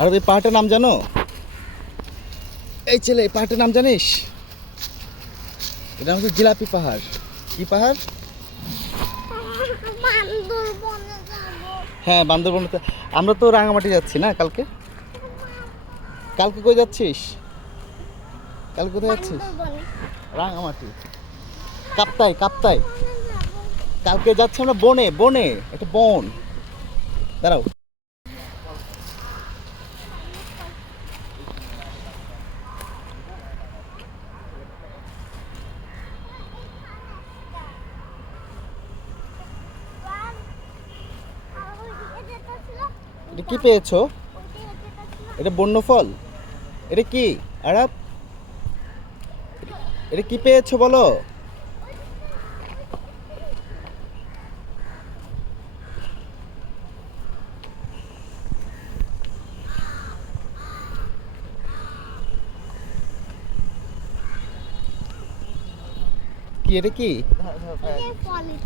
আর এই পাহাড়টার নাম জানো? এই ছেলে, এই পাহাড়টার নাম জানিস? এটা হচ্ছে জিলাপি পাহাড়। কি পাহাড়? হ্যাঁ বান্দরবনতে আমরা তো রাঙামাটি যাচ্ছি না কালকে? কালকে কই যাচ্ছিস? কালকে কোথায় যাচ্ছিস? রাঙামাটি। কাপ্তাই কাপ্তাই। কালকে যাচ্ছি আমরা বনে বনে, একটা বন। দাঁড়াও। এটা কি পেয়েছ? এটা বন্য ফল। এটা কি? আরাত এটা কি পেয়েছ বলো? কি এটা কি?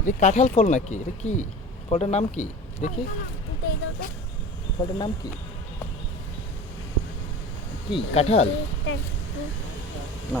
এটা কাঁঠাল ফল নাকি? এটা কি? ফলটার নাম কি? দেখি। ফলটার নাম কি? কি? কাঁঠাল? না।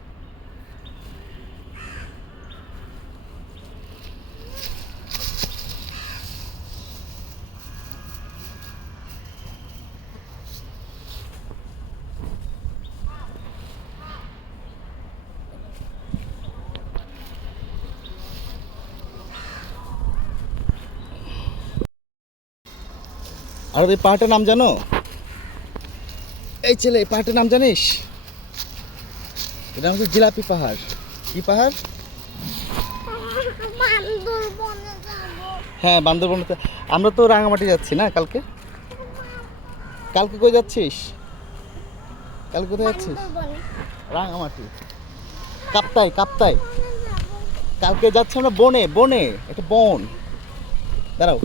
আর এই পাহাড়টার নাম জানো? এই ছেলে, এই পাহাড়টার নাম জানিস? এটা হচ্ছে জিলাপি পাহাড়। কি পাহাড়? হ্যাঁ বান্দরবনতে। আমরা তো রাঙামাটি যাচ্ছি না কালকে? কালকে কই যাচ্ছিস? কালকে কোথায় যাচ্ছিস? রাঙামাটি। কাপ্তাই কাপ্তাই। কালকে যাচ্ছি আমরা বনে বনে, একটা বন। দাঁড়াও।